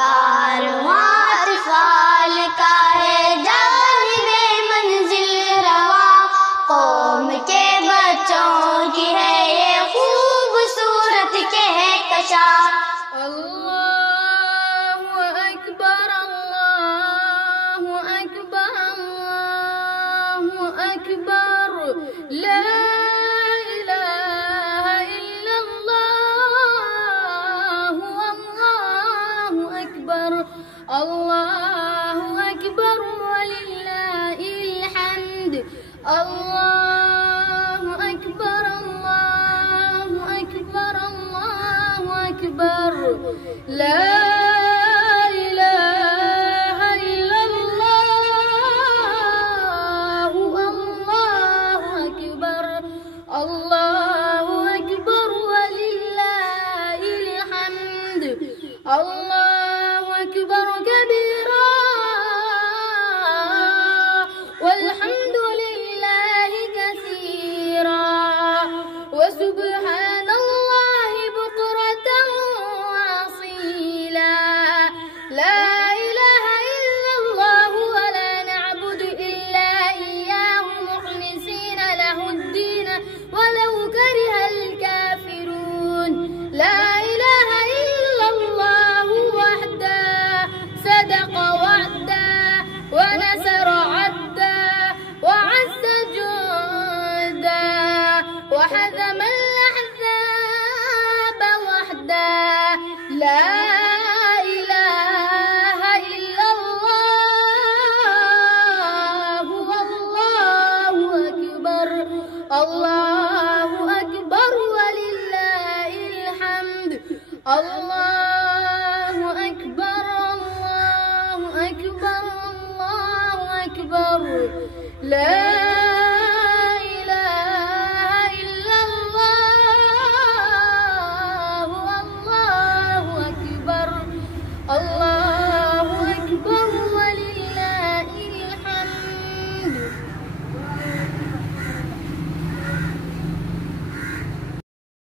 कारवां अत्फाल का है जानिबे मंजिल रवा, कौम के बच्चों की है ये खूबसूरत कहकशा। अल्लाहु अकबर, अल्लाहु अकबर, अल्लाहु अकबर, ला इलाहा इल्लल्लाह, अल्लाहु अकबर, अल्लाहु अकबर वलिल्लाहिल हम्द। अल्लाहु अकबर, अल्लाहु अकबर, अल्लाहु अकबर, ला इलाहा इल्लल्लाह, अल्लाहु अकबर, अल्लाहु अकबर वलिल्लाहिल हम्द। अल्लाहु अकबर कबीरा वल्हम्दुलिल्लाहि कसीरा व सुब्हानल्लाहि बुक्रतन व असीला। ला इलाहा इल्लल्लाह व ला नअबुदु इल्ला इय्याहु मुखलिसीना लहुद्दीन वलौ करिहल काफिरून। ला इलाहा इल्लल्लाह वहदह सदक़ वअदह व नसर अब्दह व अज़्ज़ जुंदह व हज़म الأحزاب وحده। لا إله إلا الله، والله أكبر، الله أكبر ولله الحمد। الله أكبر، الله أكبر، الله أكبر، لا